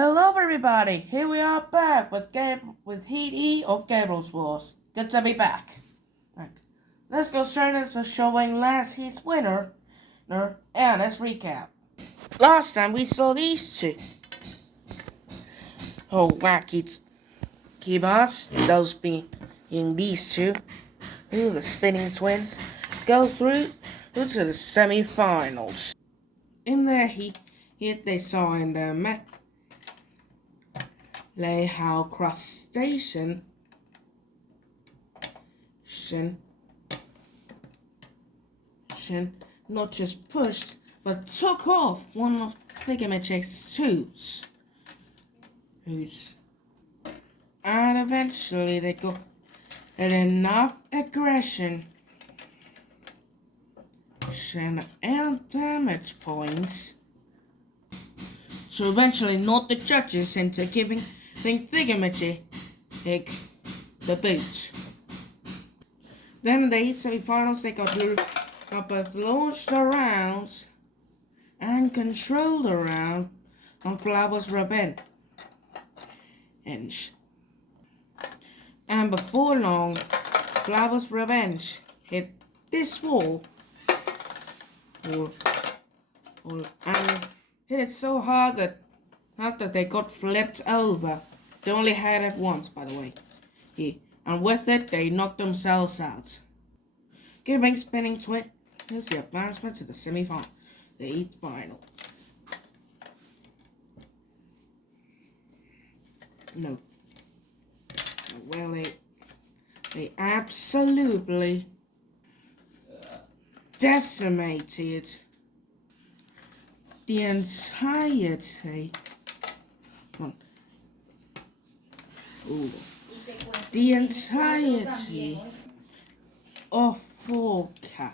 Hello everybody, here we are back with Heat E of Gabriel's Wars. Good to be back. Let's go straight into showing last Heat's winner, and let's recap. Last time we saw these two. Oh, wacky keyboards, those being these two, the spinning twins, go through to the semifinals. In their heat, they saw in the map how crustacean not just pushed but took off one of Thigamache's tools. And eventually they got enough aggression and damage points so eventually knock the judges into giving Thigamache the boot. Then in the semi-finals they got both launched the rounds and controlled the round on Flower's revenge. And before long, Flower's revenge hit this wall and hit it so hard that after they got flipped over. They only had it once, by the way. And with it, they knocked themselves out. Giving spinning twin is the advancement to the semi-final, the 8th final. No. Well, they absolutely decimated the entirety. The entirety of Volca.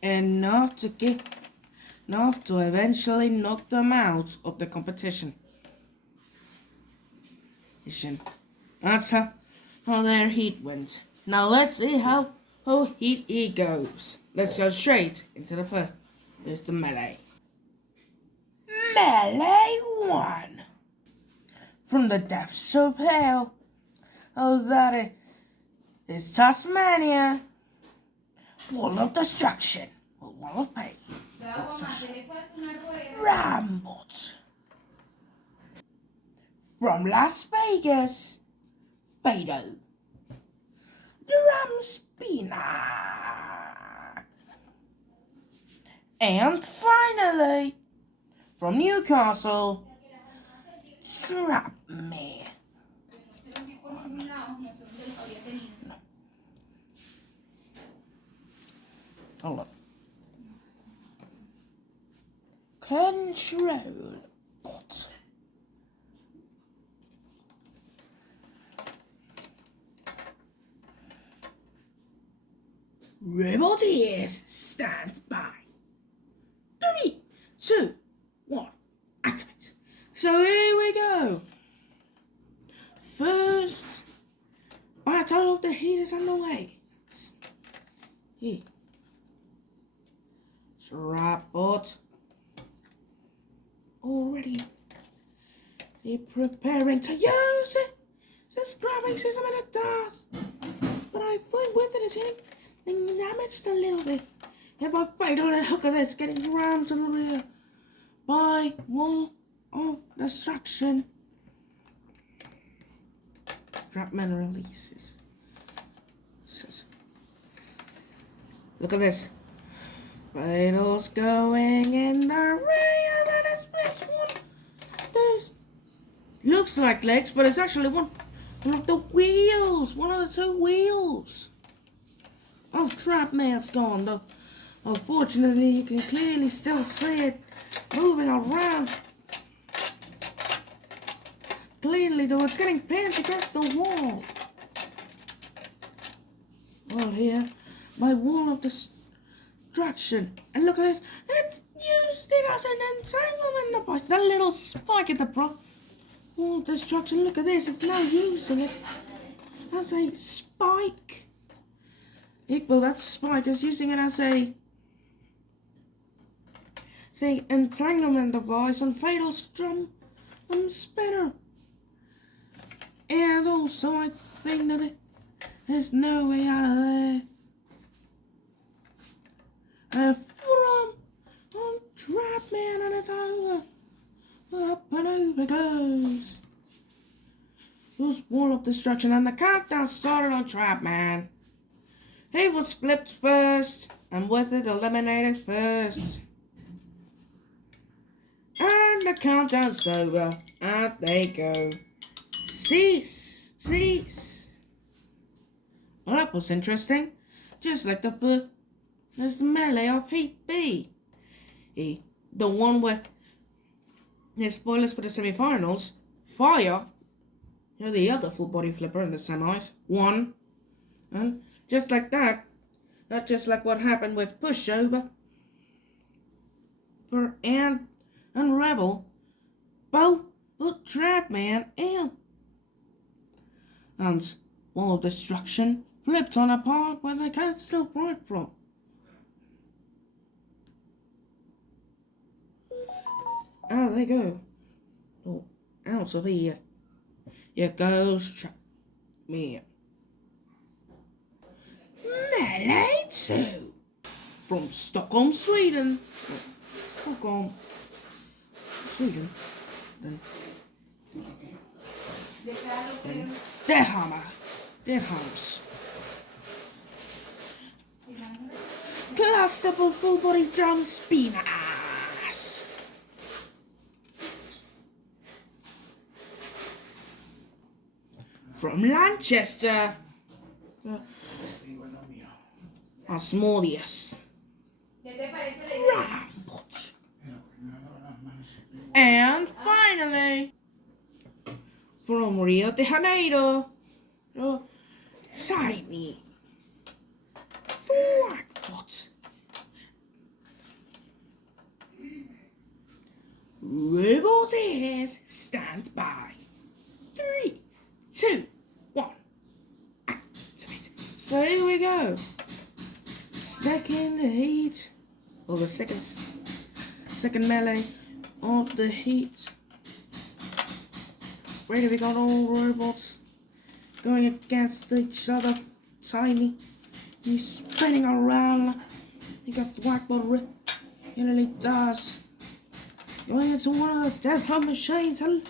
Enough to eventually knock them out of the competition. That's how their heat went. Now let's see how Heat E goes. Let's go straight into the melee. Melee 1. From the depths so pale, that it is Tasmania. Wall of destruction, wall of pain. Rambot. From Las Vegas, Beto. Drumspina. And finally, from Newcastle, Trapmere. Hold on. Control bot. Robot ears, stand by. 3, 2, 1, activate. So here we go. First battle of the heat is underway. Here. Trapbot. Already preparing to use it. This grabbing system and it does. But I think with it is getting damaged a little bit. And by fatal, look at this, getting rammed to the rear by wall of destruction. Trapman releases. Look at this. Fatal's going in the rear, and it's which one? This looks like legs, but it's actually one of the wheels. One of the 2 wheels. Oh, Trapman's gone though. Unfortunately, you can clearly still see it moving around. Clearly, though, it's getting pinned against the wall. Well, here, my wall of destruction. And look at this. It's used it as an entanglement device. That little spike at the front. Wall of destruction. Look at this. It's now using it as a spike. Well, that spike is using it as a See, entanglement device on fatal drum spinner. And also I think that there's no way out of there. From on Trap Man, and it's over. Up and over goes. Who's Wall of Destruction, and the countdown started on Trap Man. He was flipped first, and with it eliminated first. And the countdown's over, and they go. Cease, cease. Well, that was interesting. Just like there's the melee of Heat B. The one where, spoilers for the semi-finals, Fire, the other full body flipper in the semis, won. And just like that, not just like what happened with Pushover, for and Rebel, both Trap Man and Wall of Destruction flipped on a part where they can't still right from. Oh, they go. Oh, out of here. Here goes Trap Man. Melee 2 from Stockholm, Sweden. Stockholm, Sweden. Then their hammers. Collapsible full body drum spinners. From Lanchester, Asmotheus. Rampart. And finally, from Rio de Janeiro, Tiny Blackpot. Robot ears, stand by. 3, 2, 1. Activate. So here we go. Second heat, or the second melee of the heat. Ready, we got all robots going against each other. Tiny, he's spinning around. He got whacked by the he really does. Going into one of the death hub machines. And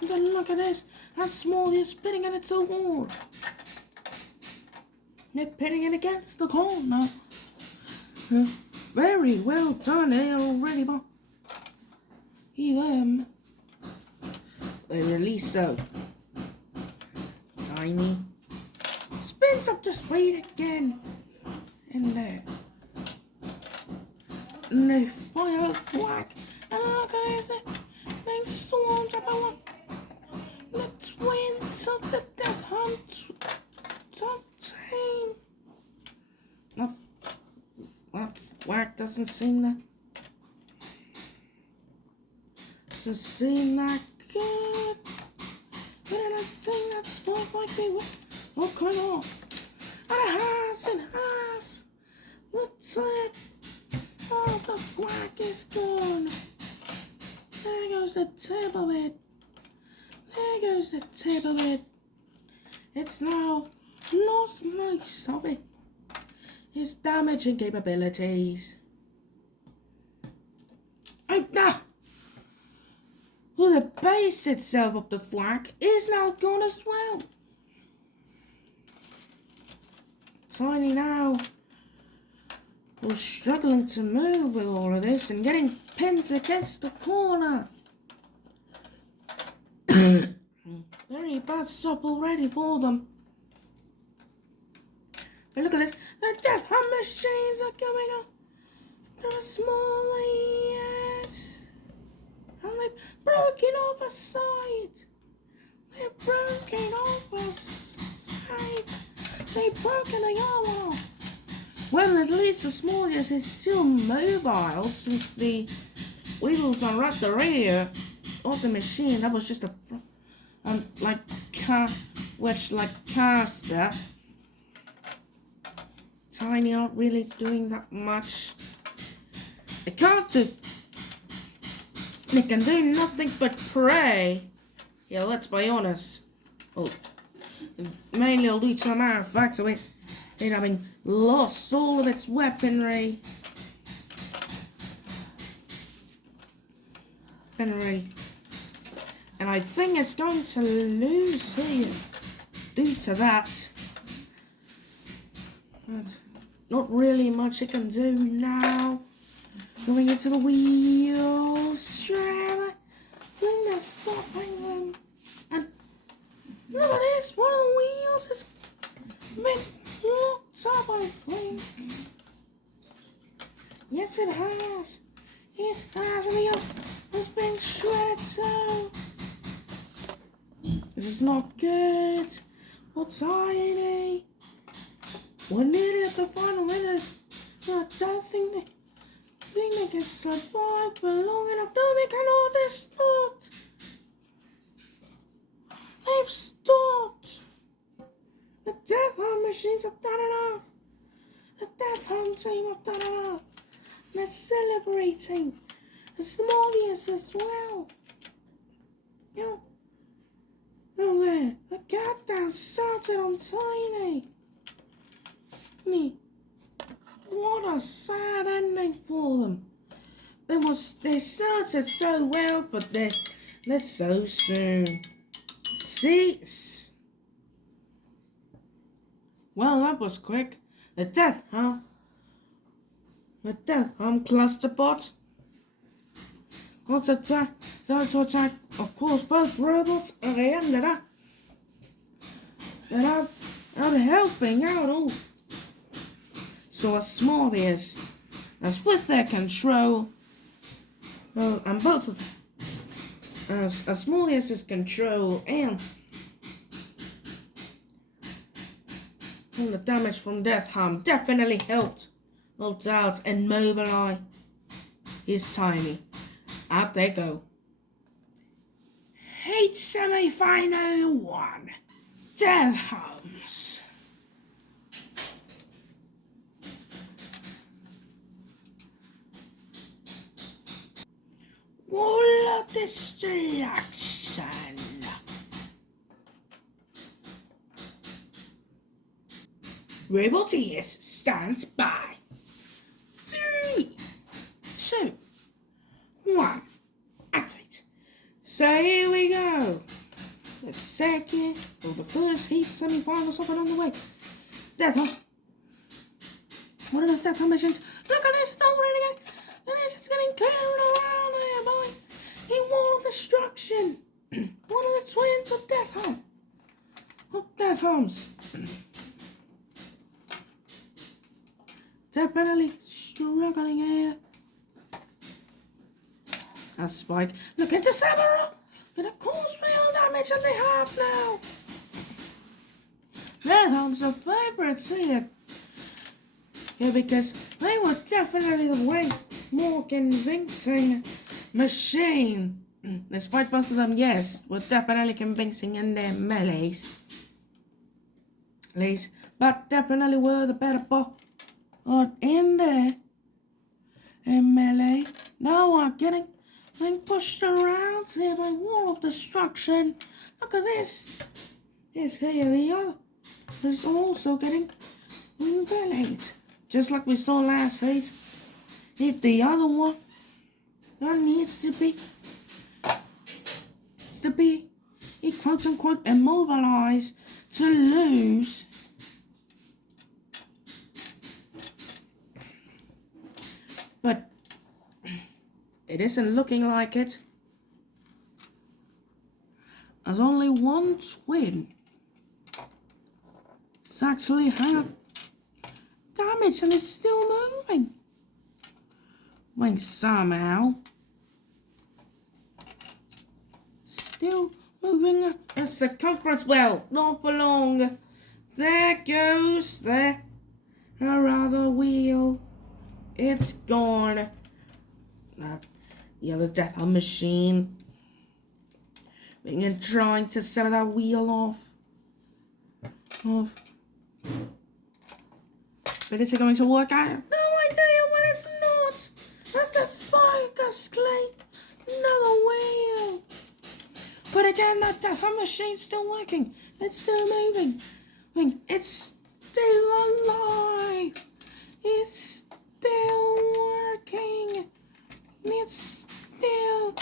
look at this. How small he's spinning it into the wall. They're pinning it against the corner. Very well done here already, but they release though. Tiny spins up to speed again. And there. And they fire a whack. And look at this. They swarmed up on the twins of the death hunt top team. That whack doesn't seem that good. But then I think that sport might be what going on. And it has. The tip of the whack is gone. There goes the tip of it. There goes the tip of it. It's now lost most of it. His damaging capabilities. Oh, now! Well, the base itself of the flag is now gone as well. Tiny now was struggling to move with all of this and getting pinned against the corner. Very bad stop already for them. But look at this. The death hunt machines are coming up. They're small, yes. And they've broken over side. They've broken over side. They've broken the arm off. Well, at least the smallest is still mobile since the wheels are at the rear of the machine. That was just a caster. Tiny aren't really doing that much. They can't do They can do nothing but pray. Yeah, let's be honest. Well, mainly due to the matter of fact of it having lost all of its weaponry. And I think it's going to lose here due to that. But not really much it can do now. Going into the wheels. Straight. I think they're stopping them. And look at this. One of the wheels has been locked up, I think. Yes, it has. It has. And the other has been shredded too. This is not good. What's Tiny? We're nearly at the final minute. I don't think they can survive for long enough. No, they cannot. They've stopped. They've stopped. The Death Hunt machines have done enough. The Death Hunt team have done enough. They're celebrating. Asmotheus as well. Oh there, the countdown started on Tiny. What a sad ending for them. They started so well, but they're so soon. See? Well, that was quick. The Death Hunt cluster bot. What's attack? To attack, of course, both robots, and they ended up helping out all. So Asmotheus, as with their control, and both of Asmotheus' control and the damage from Death Hunt definitely helped out and mobilize his Tiny. Out they go. Heat semi-final 1. Death Hunts. Wall of destruction. Asmotheus stands by. 3, 2, 1. Activate. So here we go. The second or the first heat semi-finals up and on the way. Death Hunt. What are the Death Hunt missions? Look at this, it's already getting carried around here by a wall of destruction. One of the twins of Death Hunt. Of Death Hunts. Definitely struggling here. As Spike, look into Samurai! Gonna cause real damage and they have now! Death Hunt's the favourites here. Yeah, because they were definitely the way more convincing machine. Despite both of them, yes, were definitely convincing in their melees. But definitely were the better bot in there. In melee. Now I'm getting pushed around here by wall of destruction. Look at this. Here's here the other. Is also getting meleeed. Just like we saw last week. If the other one needs to be quote unquote immobilized to lose. But it isn't looking like it. There's only one twin. It's actually had damage and it's still moving. Like somehow. Still moving a circumference. Well, not for long. There goes the other wheel. It's gone. The other Death Hunt machine. Being trying to set that wheel off. But is it going to work out? No idea. Well, it's not. That's the spike escape. Another But again, that death machine's still working. It's still moving. It's still alive. It's still working. It's still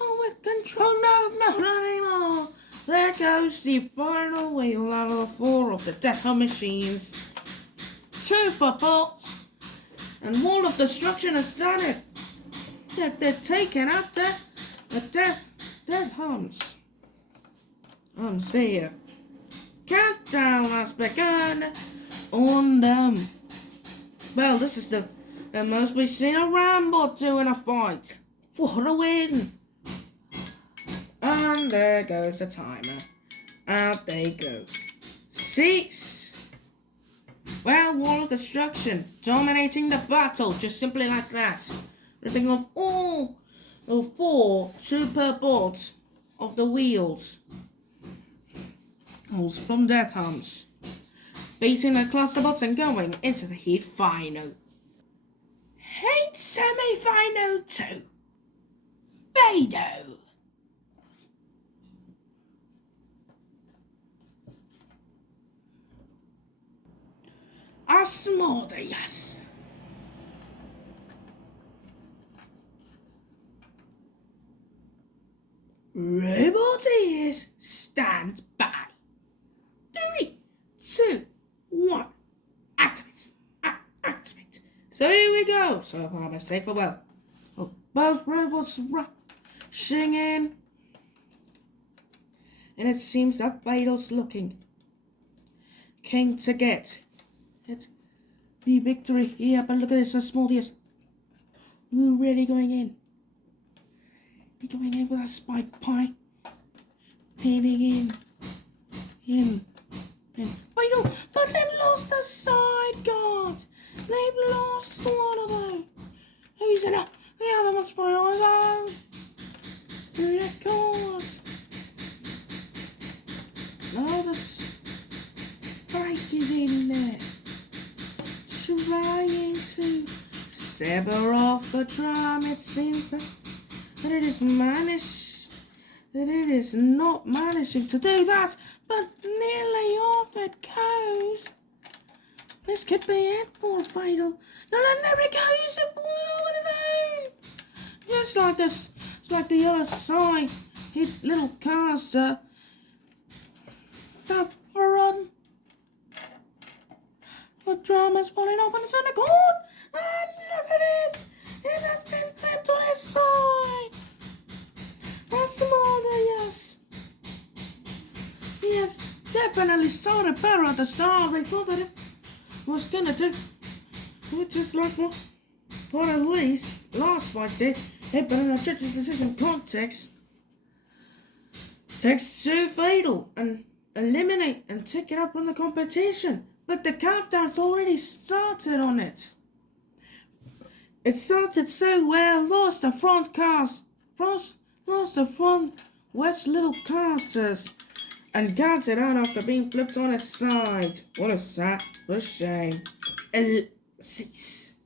with control. No, not anymore. There goes the final wheel out of the 4 of the death machines. 2 for bolts. And wall of destruction has done it. They're taking out the death humps. See ya. Countdown has begun on them. Well, this is the most we've seen a Rambo do in a fight. What a win! And there goes the timer. Out they go. Cease! Well, wall of destruction, dominating the battle, just simply like that. Ripping off all 4 super bolts of the wheels. All from death humps. Beating the cluster bots and going into the heat final. Heat semi-final 2. Vado. Asmotheus. Asmotheus, stand by. 3, 2, 1. Activate. Activate. So here we go. So far, mistake, but well. Both robots rushing in. And it seems that Vado's looking king to get it. The victory here, but look at this, Asmotheus. Already going in. He going in with a spike pie. Pinning in. Vado, but they've lost the side guard. They've lost one of them. Who's in it? The other one's putting on his own. Record. No, the strike is in there. Trying to sever off the drum. It seems that it is not managing to do that, but nearly off it goes. This could be it, more fatal. No, there it goes, it pulled it over his own. Just like this, it's like the other side, hit little caster. Stop for run. The drum is pulling up and it's on the court. And look at this, it has been flipped on its side. That's the more, yes. Yes, definitely started better at the start. They thought that it was gonna do just like what at least last fight did. But in a judge's decision context, takes 2 fatal and eliminate and take it up on the competition. But the countdown's already started on it. It started so well, lost the front wedge little casters and got it out after being flipped on its side. What a shame. Cease.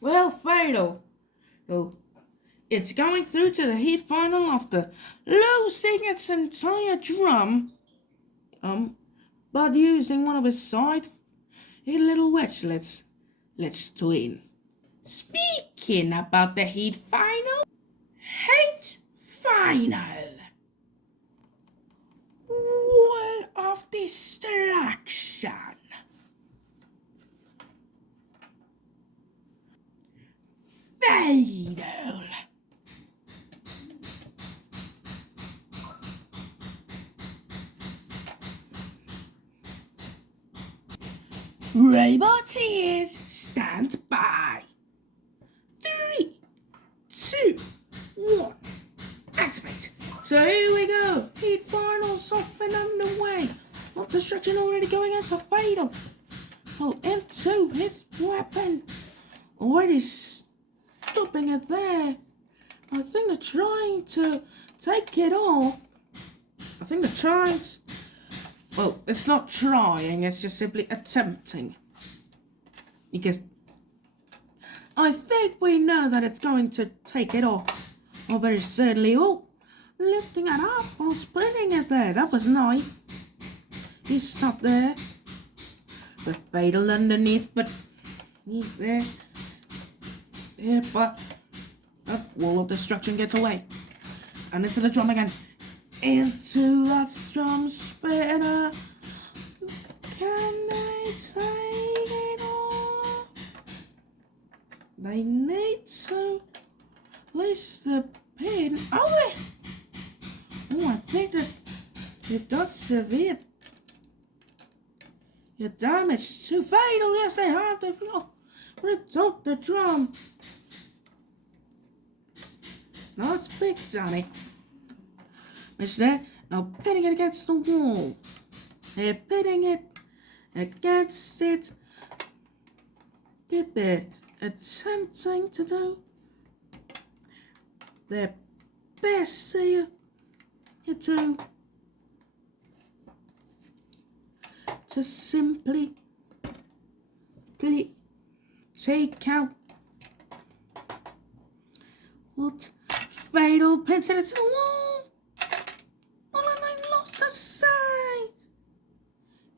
Well, fatal. Oh, it's going through to the heat final after losing its entire drum. But using one of his side little wedgelets. Let's twin. Speaking about the heat final, heat final. Wall of destruction. Vader. Asmotheus, stand by. 3, 2, 1. Activate. So here we go. Heat finals up and underway. Not destruction already going into fatal. Oh, into his weapon. Already stopping it there. I think they're trying to take it off. I think they're trying to... Well, it's not trying, it's just simply attempting. Because I think we know that it's going to take it off. Oh, very certainly. Oh, lifting it up while spinning it there. That was nice. He stopped there. The fatal underneath, but he's there. There, but wall of destruction gets away. And into the drum again. Into that drum spinner. Can they take it all? They need to place the pin. Oh, I think that it got severe. Your damage too fatal. Yes, they have the floor. Ripped up the drum. Now it's big, Danny. Which there? Now pitting it against the wall. They're pitting it against it. Get there. Attempting to do their best here to just simply take out what fatal pins it to the wall. Oh, and I lost the sight.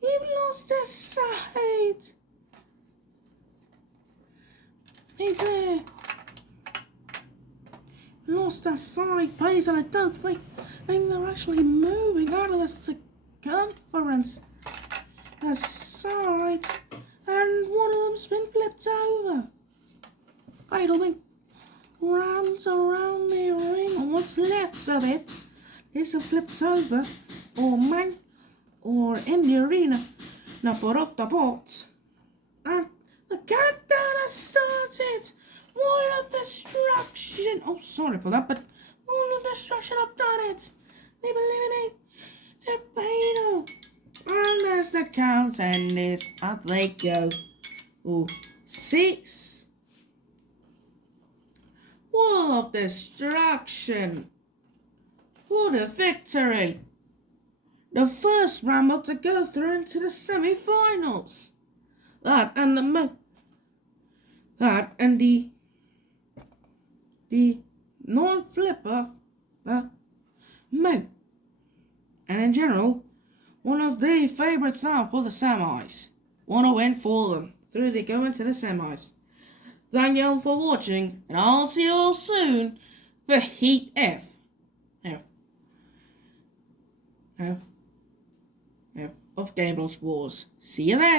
He lost his sight. Hey there. Lost their side base, and I don't think they're actually moving out of the circumference. The side, and one of them's been flipped over. Fatal thing rounds around the ring, and what's left of it is a flipped over, or in the arena. Now put off the boards, and the countdown has started. Wall of destruction. Oh, sorry for that, but wall of destruction have done it. They've eliminated the fatal. And there's the count, and it's up they go. Oh, 6. Wall of destruction. What a victory. The first Rumble to go through into the semifinals. That and the non-flipper, mate. And in general, one of the favourites now for the semis. Want to win for them. Through they go into the semis. Thank you all for watching, and I'll see you all soon for Heat F. Of Gabriel's Wars. See you then.